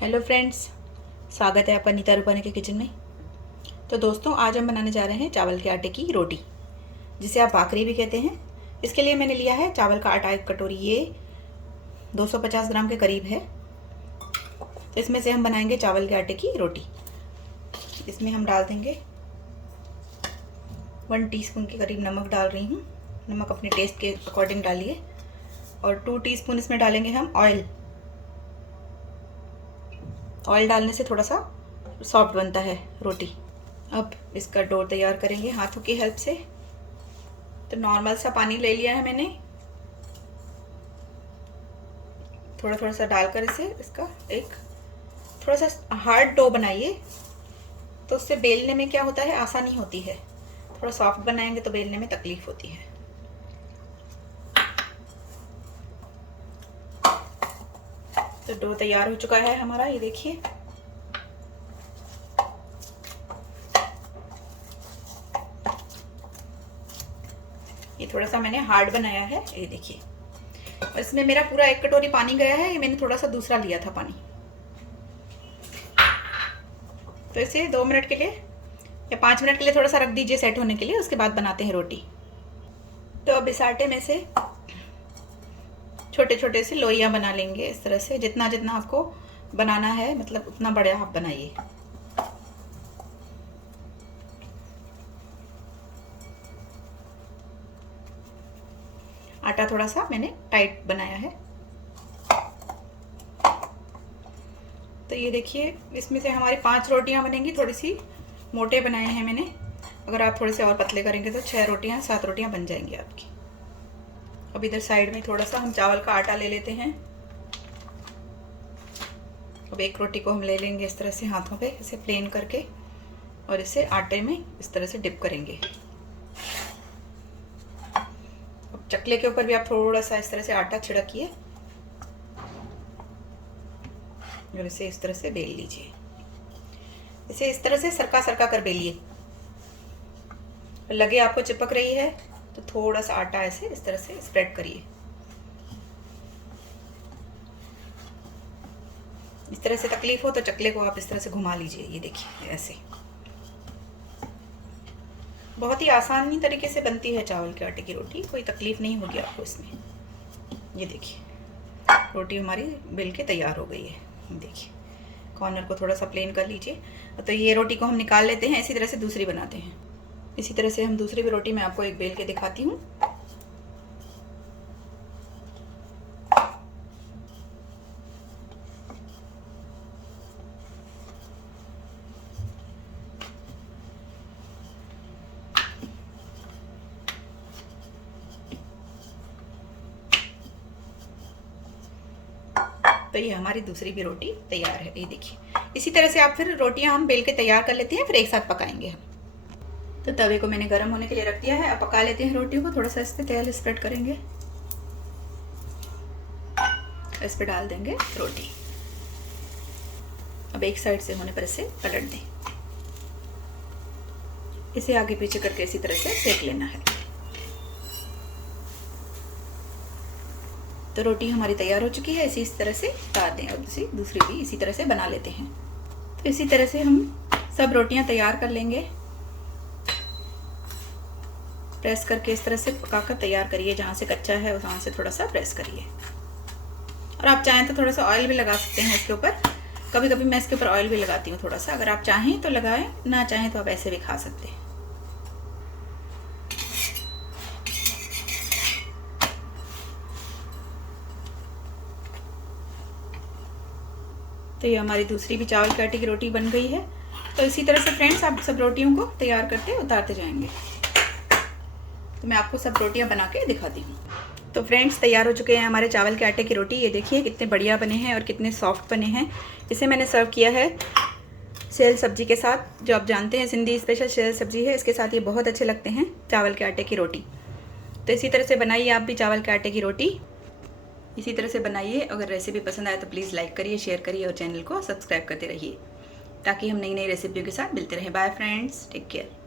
Hello friends, स्वागत है आपका नीता रूपानी के किचन में। तो दोस्तों, आज हम बनाने जा रहे हैं चावल के आटे की रोटी, जिसे आप भाकरी भी कहते हैं। इसके लिए मैंने लिया है चावल का आटा 1 कटोरी, ये 250 ग्राम के करीब है। तो इसमें से हम बनाएंगे चावल के आटे की रोटी। इसमें हम डाल देंगे 1 टीस्पून के करीब नमक डाल रही हूँ। नमक अपने टेस्ट के अकॉर्डिंग डालिए। और 2 टीस्पून इसमें डालेंगे हम ऑयल। ऑयल डालने से थोड़ा सा सॉफ्ट बनता है रोटी। अब इसका डो तैयार करेंगे हाथों की हेल्प से। तो नॉर्मल सा पानी ले लिया है मैंने, थोड़ा थोड़ा सा डालकर इसका एक थोड़ा सा हार्ड डो बनाइए। तो उससे बेलने में क्या होता है, आसानी होती है। थोड़ा सॉफ्ट बनाएंगे तो बेलने में तकलीफ होती है। तो डो तैयार हो चुका है हमारा, ये देखिए। ये थोड़ा सा मैंने हार्ड बनाया है, ये देखिए। और इसमें मेरा पूरा 1 कटोरी पानी गया है। ये मैंने थोड़ा सा दूसरा लिया था पानी। तो इसे 2 मिनट के लिए या 5 मिनट के लिए थोड़ा सा रख दीजिए सेट होने के लिए। उसके बाद बनाते हैं रोटी। तो अब इस आटे में से छोटे छोटे से लोइयां बना लेंगे इस तरह से। जितना जितना आपको बनाना है, मतलब उतना बड़ा आप बनाइए। आटा थोड़ा सा मैंने टाइट बनाया है। तो ये देखिए, इसमें से हमारी 5 रोटियां बनेंगी। थोड़ी सी मोटे बनाए हैं मैंने। अगर आप थोड़े से और पतले करेंगे तो 6 रोटियां 7 रोटियां बन जाएंगी आपकी। अब इधर साइड में थोड़ा सा हम चावल का आटा ले लेते हैं। अब एक रोटी को हम ले लेंगे इस तरह से हाथों पे, इसे प्लेन करके, और इसे आटे में इस तरह से डिप करेंगे। अब चकले के ऊपर भी आप थोड़ा सा इस तरह से आटा छिड़किए और इसे इस तरह से बेल लीजिए। इसे इस तरह से सरका सरका कर बेलिए। लगे आपको चिपक रही है तो थोड़ा सा आटा ऐसे इस तरह से स्प्रेड करिए। इस तरह से तकलीफ हो तो चकले को आप इस तरह से घुमा लीजिए। ये देखिए, ऐसे बहुत ही आसानी तरीके से बनती है चावल के आटे की रोटी। कोई तकलीफ नहीं होगी आपको इसमें। ये देखिए, रोटी हमारी बेल के तैयार हो गई है। देखिए, कॉर्नर को थोड़ा सा प्लेन कर लीजिए। तो ये रोटी को हम निकाल लेते हैं। इसी तरह से दूसरी बनाते हैं। इसी तरह से हम दूसरी भी रोटी मैं आपको एक बेल के दिखाती हूँ। तो ये हमारी दूसरी भी रोटी तैयार है, ये देखिए। इसी तरह से आप फिर रोटियां हम बेल के तैयार कर लेते हैं, फिर एक साथ पकाएंगे हम। तो तवे को मैंने गर्म होने के लिए रख दिया है। अब पका लेते हैं रोटियों को। थोड़ा सा इस पर तेल स्प्रेड करेंगे, इस पर डाल देंगे रोटी। अब एक साइड से होने पर इसे पलट दें। इसे आगे पीछे करके इसी तरह से सेक लेना है। तो रोटी हमारी तैयार हो चुकी है। इसी तरह से उतार दें। अब दूसरी भी इसी तरह से बना लेते हैं। तो इसी तरह से हम सब रोटियां तैयार कर लेंगे। प्रेस करके इस तरह से पकाकर तैयार करिए। जहाँ से कच्चा है वहाँ से थोड़ा सा प्रेस करिए। और आप चाहें तो थोड़ा सा ऑयल भी लगा सकते हैं इसके ऊपर। कभी कभी मैं इसके ऊपर ऑयल भी लगाती हूँ थोड़ा सा। अगर आप चाहें तो लगाएं, ना चाहें तो आप ऐसे भी खा सकते हैं। तो ये हमारी दूसरी भी चावल के आटे की रोटी बन गई है। तो इसी तरह से फ्रेंड्स आप सब रोटियों को तैयार करते उतारते जाएंगे। तो मैं आपको सब रोटियां बना के दिखाती हूँ। तो फ्रेंड्स, तैयार हो चुके हैं हमारे चावल के आटे की रोटी। ये देखिए कितने बढ़िया बने हैं और कितने सॉफ्ट बने हैं। इसे मैंने सर्व किया है सेल सब्जी के साथ, जो आप जानते हैं सिंधी स्पेशल सेल सब्जी है। इसके साथ ये बहुत अच्छे लगते हैं चावल के आटे की रोटी। तो इसी तरह से बनाइए आप भी चावल के आटे की रोटी। इसी तरह से बनाइए। अगर रेसिपी पसंद आए तो प्लीज़ लाइक करिए, शेयर करिए और चैनल को सब्सक्राइब करते रहिए, ताकि हम नई नई रेसिपियों के साथ मिलते रहें। Bye friends, take care.